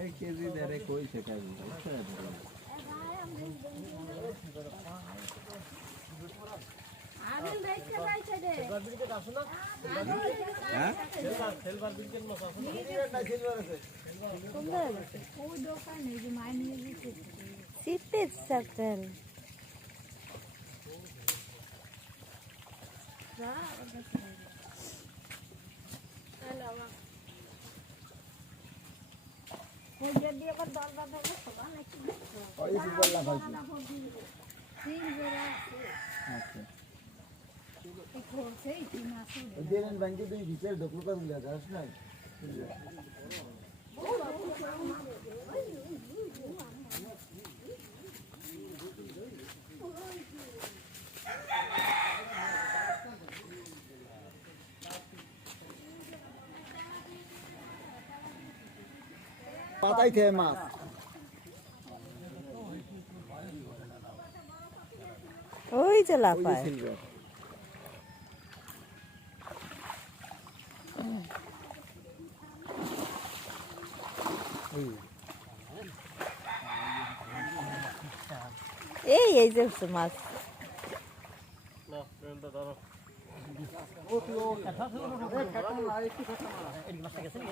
এক কেজি ওই সুপার লাফাইছি আচ্ছা দেন ব্যাংকে তুই ভিতরে ঢুকলো কাজ যাস না। পাতাই খেয়ে মাছ ওই যে ওই যে লাফায় সিলভার এই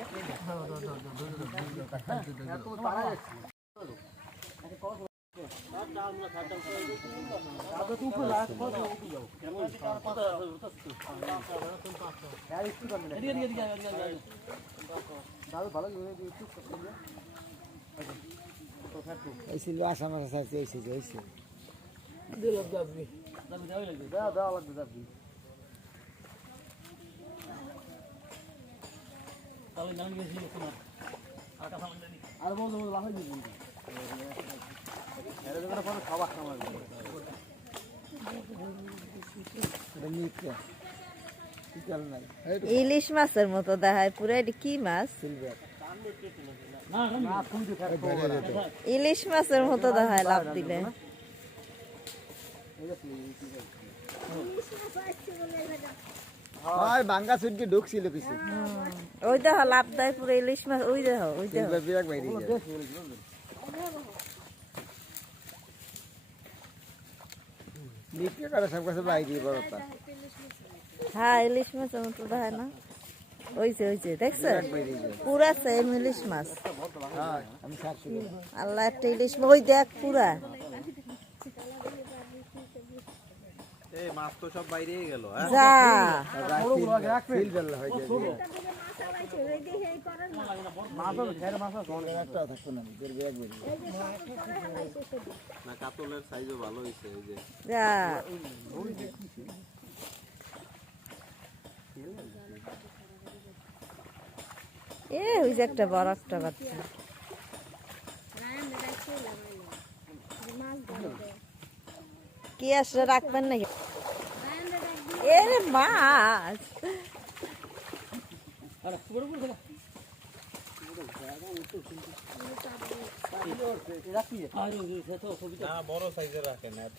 এই এই যে হচ্ছে মাছ এই ছিল আশা মাছ আছে এই ছিল ছিল এটা নিচ্ছে কি কারণ নাই। ইলিশ মাছের মতো দেখায় পুরো এটা কি মাছ? ইলিশ মাছের মতো দেখায় লাভ দিলে। হয় সুটকে ঢুকছিল কিছু। ওই দেখ লাভ দেয় পুরো ইলিশ মাছ ওই দেখ ওই দেখ। সিলভার বিরাট বাইরে যায় বিক্রি করে সব কাছে বাইরে বড়টা হ্যাঁ ইলিশ মাছের মতো দেখায় না। ওইছে ওইছে দেখছ? বিরাট বাইরে পুরা সেম ইলিশ মাছ। হ্যাঁ আল্লাহ একটা ইলিশ মাছ ওই দেখ পুরা। মাছ তো সব বাইরেই গেল হ্যাঁ? যা। হয়ে কাতলের সাইজও ভালো হয়েছে এই যে। যা। এ ওই যে একটা বড় একটা বাচ্চা। কি আসলে রাখবেন নাকি এরে মাছ না বড় সাইজের রাখেন এত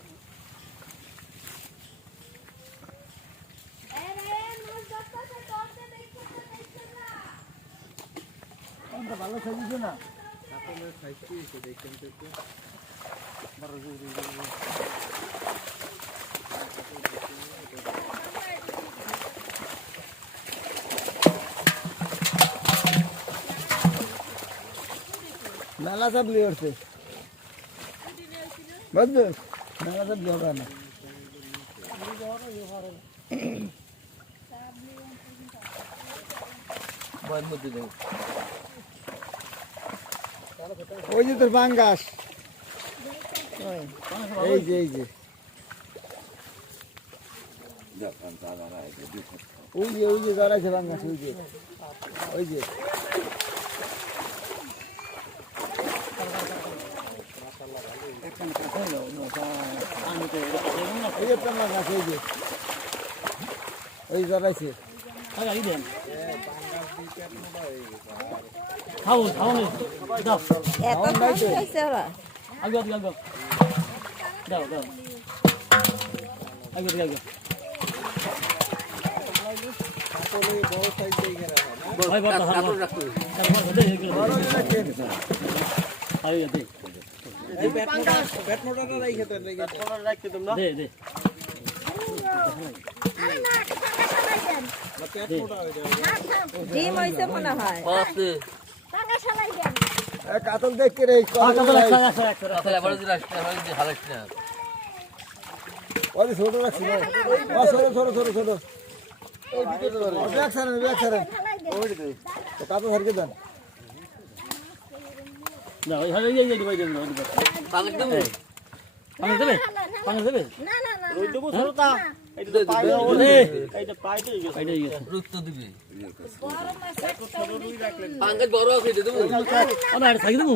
কোনটা ভালো সাজিয়েছে না। আপনার সাইজটি এসে দেখেন তো একটু মেলা চাপলি উঠছে বুঝলি মেলা চাপলি হবে না। বন্ধ দিয়ে ওই যে তোর বাঙ্গাস। ওই এই যে এই যে। ওই যে ওই যে দাঁড়াইছে বাঙ্গাস ওই যে। ওই যে। ওই যে ওই খাও খাও দাও। এত খাইছে ওরা আগে আগে আগে দাও। দাও আগে আগে আগে ভাই বড় হাত দে। আগে দে দে। দে। ডিম হয়েছে মনে হয়। কাতল দেখতে রে আগে কাতল একশো একশো একশো ওই যে ছোট রাখছি ও ছোট ছোট ছোট ছোট ব্যাগ সারেন ব্যাগ সারেন কাতল ধরকে দেন না ওই হাই এই এই ভাই দেন পাঙ্গাস দেবে পাঙ্গাস দেবে পাঙ্গাস দেবে এইটা পাইতে গেছে পাইতে গেছে আমরা এটা থাকি দেবো।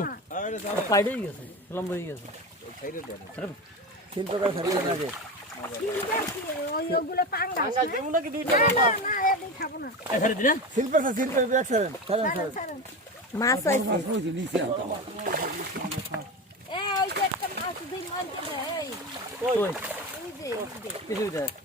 পাইতে গেছে লম্বা হয়ে গেছে। শিল্পকার সারিয়ে আগে এই সারি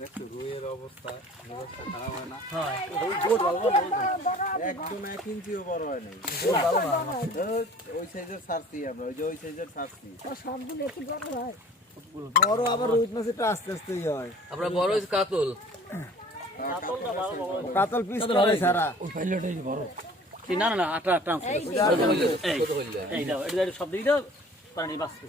দেখছ রুইয়ের অবস্থা অবস্থা খারাপ হয় না। হ্যাঁ। একদম এক ইঞ্চিও বড় হয় নাই। ওই- ওই সাইজের ছাড়ছি আমরা ওই যে ওই সাইজের ছাড়ছি বড় আবার রোহিত মাছটা আস্তে আস্তে হয়। আমরা বড় হয়েছে কাতল। কাতল পিস করে সারা। ওই পাইলটাই বড়। কি না না আটা ট্রান্সফার এই দাও এটা সব দিয়ে দাও পানি বাঁচবে।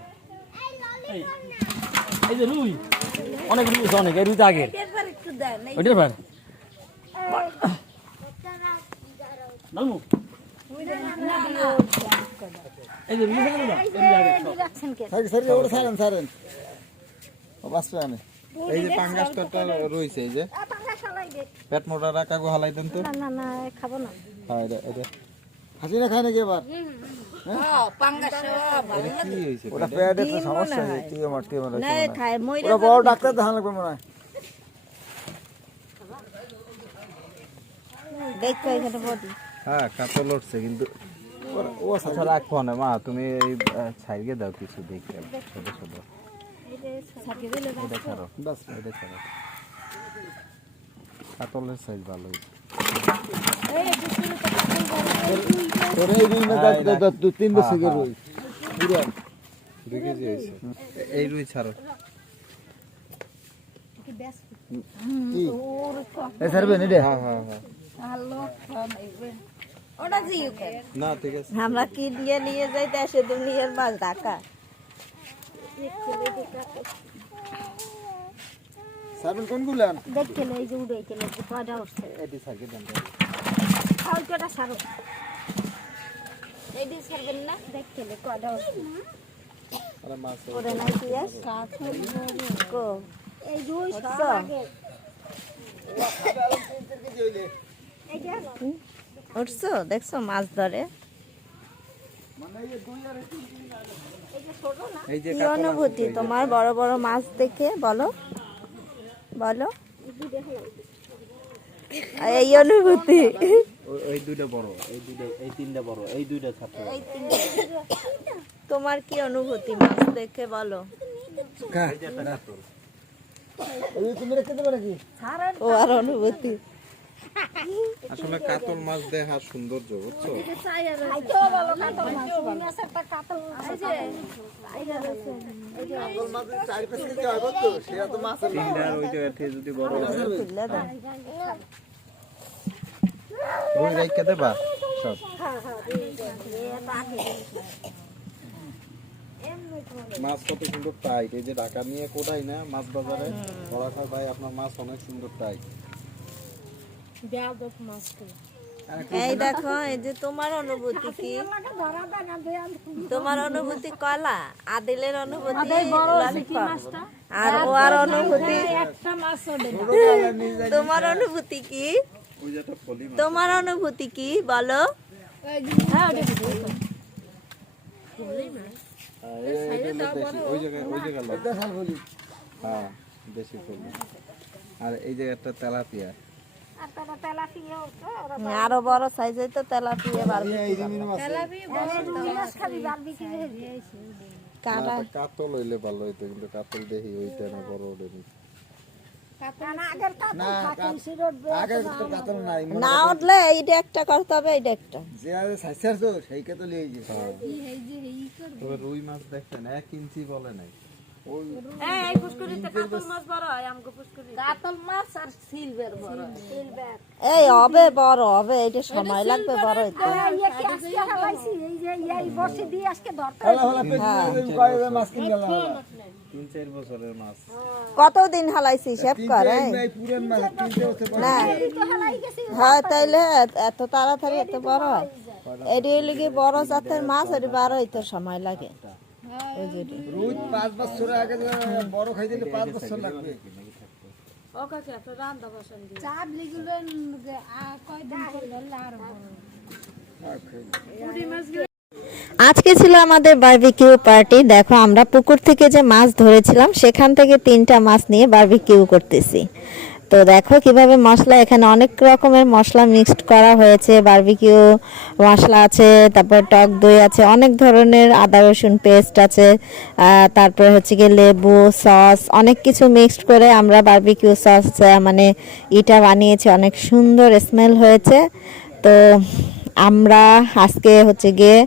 এই এই যে রুই। অনেক রুই আছে অনেক। এই রুই তো আগে এরপর একটু দেন এই ওইটার নামু। এই যে এই যে রয়েছে এই যে। পেট মোটা রাখা গো হালাই দেন তো না না খাব না। হ্যাঁ এটা এটা। হাসি না খায় নাকি এবার? হয়েছে? ওটা পেট সমস্যা আছে টিউমার বড় ডাক্তার লাগবে মনে হয়। দেখো এখানে বডি। হ্যাঁ কাতল উঠছে কিন্তু ও আচ্ছা রাখো না মা তুমি এই ছাইকে দাও কিছু দেখে ছোট ছোট। কাতলের সাইজ ভালো হয়েছে। ওরা এই ছাড়ো কি এই সারবেন এটা ওটা জিও না ঠিক আছে আমরা কিনিয়ে নিয়ে যাইতে আসে দুনিয়ার মাছ ঢাকা সারবেন কোনগুলো আন দেখতে এই যে উড়ে যে কয়টা উঠছে এটি ছাড়কে দেন খাওয়াই কটা সারো এইটি ছাড়বেন না? দেখতে কয়টা আরে মাছ ওরে নাই পিয়াস কো? এই দুই আচ্ছা। উঠছো? দেখছ মাছ ধরে? কি অনুভূতি? তোমার বড় বড় মাছ দেখে? বলো। বলো। এই অনুভূতি। ওই- দুইটা বড় এই দুইটা এই তিনটা বড় এই দুইটা ছাত্র তোমার কি অনুভূতি? মাছ দেখে বলো। ও আর অনুভূতি। আসলে কাতল মাছ দেখা সৌন্দর্য বুঝছ? যদি হয়। বড় রুই রাইখা দেবা? সব। মাছ কত সুন্দর টাইট এই যে ঢাকা নিয়ে কোটাই না মাছ বাজারে? বড় ভাই আপনার মাছ অনেক সুন্দর টাইট এই দেখো এই যে তোমার অনুভূতি কি? তোমার অনুভূতি কলা? আদিলের অনুভূতি আর ও আর অনুভূতি? তোমার অনুভূতি কি? তোমার অনুভূতি কি বলো? হ্যাঁ ওটা হ্যাঁ, হ্যাঁ আর এই যে একটা তেলাপিয়া আর তেলাপিয়াও আরও বড় সাইজের তো তেলাপিয়া কাটা কাতল হইলে ভালো হইতো কিন্তু কাতল দেখি ওইটা না বড় ওঠেনি না আগের কাতল থাকে সিরোড আগে তো কাতল নাই না। উঠলে এইটা একটা করতে হবে এইটা একটা। যে তো সেই কে তো লিয়ে তবে রুই মাছ দেখছেন এক ইঞ্চি বলে নাই। কাতল মাছ আর সিলভার বড় সিলভার। এই হবে বড় হবে এইটা সময় লাগবে বড় হইতে। কতদিন হালাইছি হিসাব কর না। তো হ্যাঁ তাইলে এত- তাড়াতাড়ি এত বড়? হয় এটি হইলে কি বড় জাতের মাছ এটি বারো হইতে সময় লাগে? ওই যে এটি। রোজ পাঁচ বছর আগে তো বড় খাই দিলে পাঁচ বছর লাগবে। চাপ লিগুলো কয়দিন করলে আর আজকে ছিল আমাদের বার্বিকিউ পার্টি দেখো, আমরা পুকুর থেকে যে মাছ ধরেছিলাম, সেখান থেকে তিনটা মাছ নিয়ে বার্বিকিউ করতেছি। তো দেখো কীভাবে মশলা, এখানে অনেক রকমের মশলা মিক্সড করা হয়েছে। বার্বিকিউ মশলা আছে, তারপর টক দই আছে, অনেক ধরনের আদা, রসুন পেস্ট আছে। তারপর হচ্ছে গিয়ে লেবু সস অনেক কিছু মিক্সড করে আমরা বার্বিকিউ সস মানে ইটা বানিয়েছি। অনেক সুন্দর স্মেল হয়েছে। তো আমরা আজকে হচ্ছে গিয়ে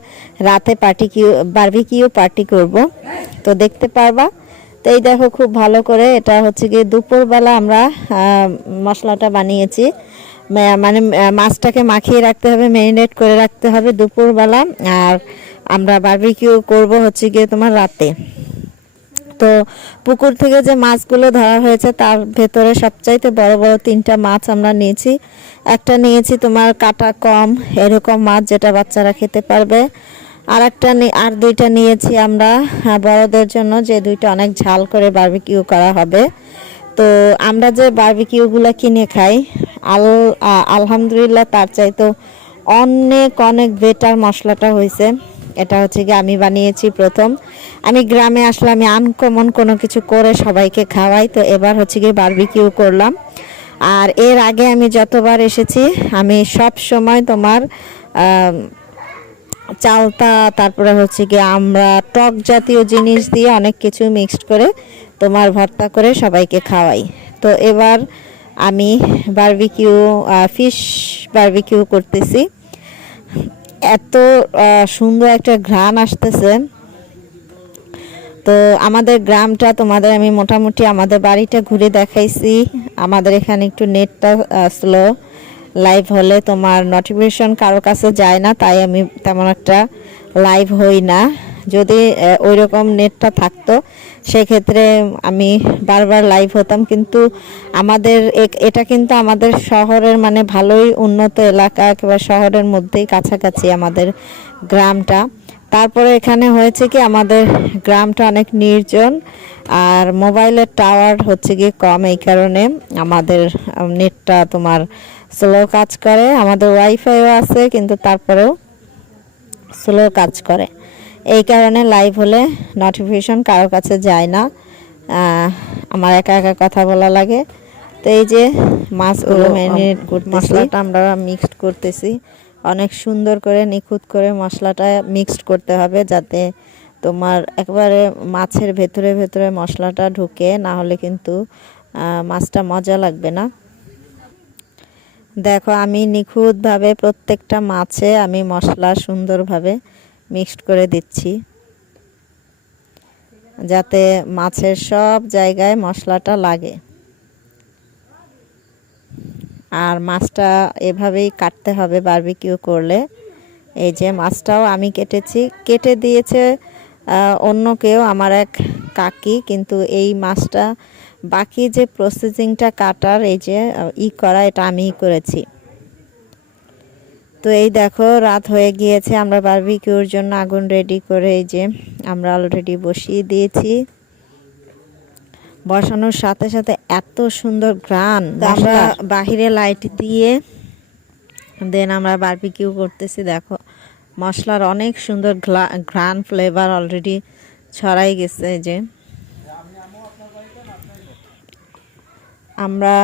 রাতে পার্টি কিউ বারবিকিউ পার্টি করব। তো দেখতে পারবা? তো এই দেখো খুব ভালো করে এটা হচ্ছে গিয়ে দুপুরবেলা আমরা মশলাটা বানিয়েছি। মানে মাছটাকে মাখিয়ে রাখতে হবে ম্যারিনেট করে রাখতে হবে দুপুরবেলা। আর আমরা বারবিকিউ করব হচ্ছে গিয়ে তোমার রাতে। তো পুকুর থেকে যে মাছগুলো ধরা হয়েছে, তার ভেতরে সবচাইতে বড় বড় তিনটা মাছ আমরা নিয়েছি। একটা নিয়েছি তোমার কাটা কম, এরকম মাছ যেটা বাচ্চারা খেতে পারবে। আর একটা আর দুইটা নিয়েছি আমরা বড়দের জন্য, যে দুইটা অনেক ঝাল করে বার্বিকিউ করা হবে। তো আমরা যে বারবিকিউগুলো কিনে খাই, আল আলহামদুলিল্লাহ তার চাইতো অনেক অনেক বেটার মশলাটা হয়েছে এটা হচ্ছে কি আমি বানিয়েছি প্রথম। আমি গ্রামে আসলে আমি আনকমন কোনো কিছু করে সবাইকে খাওয়াই, তো এবার হচ্ছে কি বারবিকিউ করলাম। আর এর আগে আমি যতবার এসেছি, আমি সব সময় তোমার চালতা, তারপরে হচ্ছে কি আমরা টক জাতীয় জিনিস দিয়ে অনেক কিছু মিক্সড করে তোমার ভর্তা করে সবাইকে খাওয়াই। তো এবার আমি বারবিকিউ ফিশ বারবিকিউ করতেছি। এত সুন্দর একটা ঘ্রাণ আসতেছে। তো আমাদের গ্রামটা, তোমাদের আমি মোটামুটি আমাদের বাড়িটা ঘুরে দেখাইছি। আমাদের এখানে একটু নেটটা স্লো লাইভ হলে তোমার নোটিফিকেশন কারও কাছে যায় না, তাই আমি তেমন একটা লাইভ হই না। যদি ওই রকম নেটটা থাকতো সেক্ষেত্রে আমি বারবার লাইভ হতাম, কিন্তু আমাদের এটা কিন্তু আমাদের শহরের মানে ভালোই উন্নত এলাকা কিংবা শহরের মধ্যেই কাছাকাছি আমাদের গ্রামটা। তারপরে এখানে হয়েছে কি, আমাদের গ্রামটা অনেক নির্জন, আর মোবাইলের টাওয়ার হচ্ছে কি কম, এই কারণে আমাদের নেটটা তোমার স্লো কাজ করে। আমাদের ওয়াইফাইও আছে, কিন্তু তারপরেও স্লো কাজ করে। এই কারণে লাইভ হলে নোটিফিকেশন কারও কাছে যায় না। আমার একা একা কথা বলা লাগে। তো এই যে মাছগুলো ম্যারিনেট করতেছি। মশলাটা আমরা মিক্সড করতেছি। অনেক সুন্দর করে নিখুঁত করে মশলাটা মিক্সড করতে হবে যাতে তোমার একবারে মাছের ভেতরে ভেতরে মশলাটা ঢুকে না হলে কিন্তু মাছটা মজা লাগবে না। দেখো আমি নিখুঁতভাবে প্রত্যেকটা মাছে আমি মশলা সুন্দরভাবে মিক্সড করে দিচ্ছি। যাতে মাছের সব জায়গায় মশলাটা লাগে। আর মাছটা এভাবেই কাটতে হবে বারবিকিউ করলে। এই যে মাছটাও আমি কেটেছি। কেটে দিয়েছে অন্য কেউ, আমার এক কাকি। কিন্তু এই মাছটা বাকি যে প্রসেসিংটা কাটার, এই যে ই করা, এটা আমিই করেছি। তো এই দেখো রাত হয়ে গিয়েছে আমরা বারবিকিউর জন্য আগুন রেডি করে এই যে আমরা অলরেডি বসিয়ে দিয়েছি। বসানোর সাথে সাথে এত সুন্দর ঘ্রাণ। আমরা বাহিরে লাইট দিয়ে দেন আমরা বারবিকিউ করতেছি দেখো। মশলার অনেক সুন্দর ঘ্রাণ ফ্লেভার অলরেডি ছড়াই গেছে এই যে। আমরা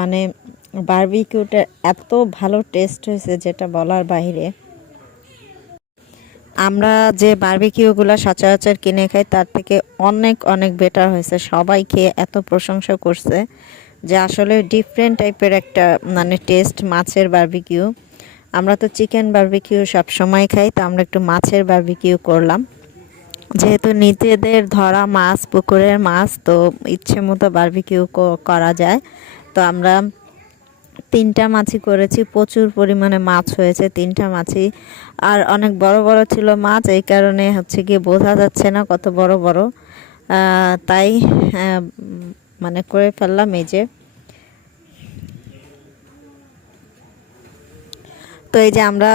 মানে বারবিকিউটা এত ভালো টেস্ট হয়েছে যেটা বলার বাইরে। আমরা যে বারবিকিউগুলো সচরাচর কিনে খাই, তার থেকে অনেক অনেক বেটার হয়েছে। সবাই খেয়ে এত প্রশংসা করছে যে আসলে ডিফারেন্ট টাইপের একটা মানে টেস্ট মাছের বারবিকিউ আমরা তো চিকেন বারবিকিউ সব সময় খাই, তো আমরা একটু মাছের বারবিকিউ করলাম। যেহেতু নিজেদের ধরা মাছ, পুকুরের মাছ, তো ইচ্ছে মতো বারবিকিউ করা যায়। তো আমরা তিনটা মাছই করেছি, প্রচুর পরিমাণে মাছ হয়েছে তিনটা মাছি আর অনেক বড় বড় ছিল মাছ, এই কারণে হচ্ছে গিয়ে বোঝা যাচ্ছে না কত বড় বড়। তাই মানে করে ফেললাম এই যে। তো এই যে আমরা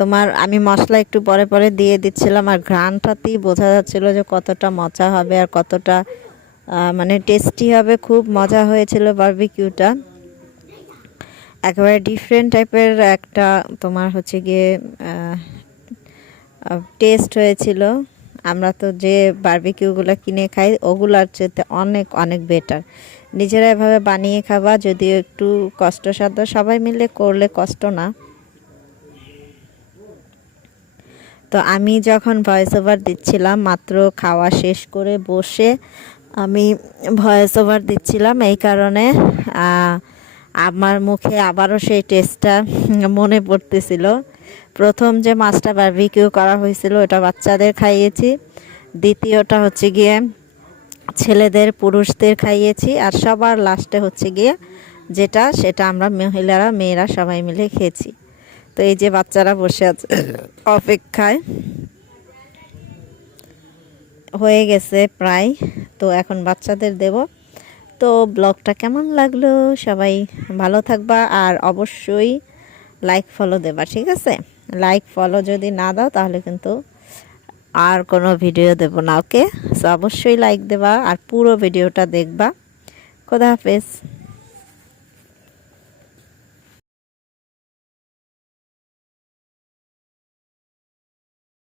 তোমার আমি মশলা একটু পরে পরে দিয়ে দিচ্ছিলাম, আর ঘ্রাণটাতেই বোঝা যাচ্ছিল যে কতটা মজা হবে আর কতটা মানে টেস্টি হবে। খুব মজা হয়েছিল বারবিকিউটা একেবারে ডিফারেন্ট টাইপের একটা তোমার হচ্ছে গিয়ে টেস্ট হয়েছিল। আমরা তো যে বারবিকিউগুলো কিনে খাই, ওগুলার চেয়ে অনেক অনেক বেটার নিজেরা এভাবে বানিয়ে খাবা, যদিও একটু কষ্টসাধ্য, সবাই মিলে করলে কষ্ট না। তো আমি যখন ভয়েস ওভার দিচ্ছিলাম, মাত্র খাওয়া শেষ করে বসে আমি ভয়েস ওভার দিচ্ছিলাম, এই কারণে আমার মুখে আবারও সেই টেস্টটা মনে পড়তেছিল। প্রথম যে মাছটা বারবিকিউ করা হয়েছিল ওটা বাচ্চাদের খাইয়েছি। দ্বিতীয়টা হচ্ছে গিয়ে ছেলেদের পুরুষদের খাইয়েছি। আর সবার লাস্টে হচ্ছে গিয়ে যেটা সেটা আমরা মহিলারা মেয়েরা সবাই মিলে খেয়েছি। তো এই যে বাচ্চারা বসে আছে অপেক্ষায়। হয়ে গেছে প্রায়। তো এখন বাচ্চাদের দেব। তো ব্লগটা কেমন লাগল? সবাই ভালো থাকবা আর অবশ্যই লাইক ফলো দেবা, ঠিক আছে? লাইক ফলো যদি না দাও তাহলে কিন্তু আর কোনো ভিডিও দেব না ওকে সো অবশ্যই লাইক দেবা আর পুরো ভিডিওটা দেখবা। খোদা হাফেজ।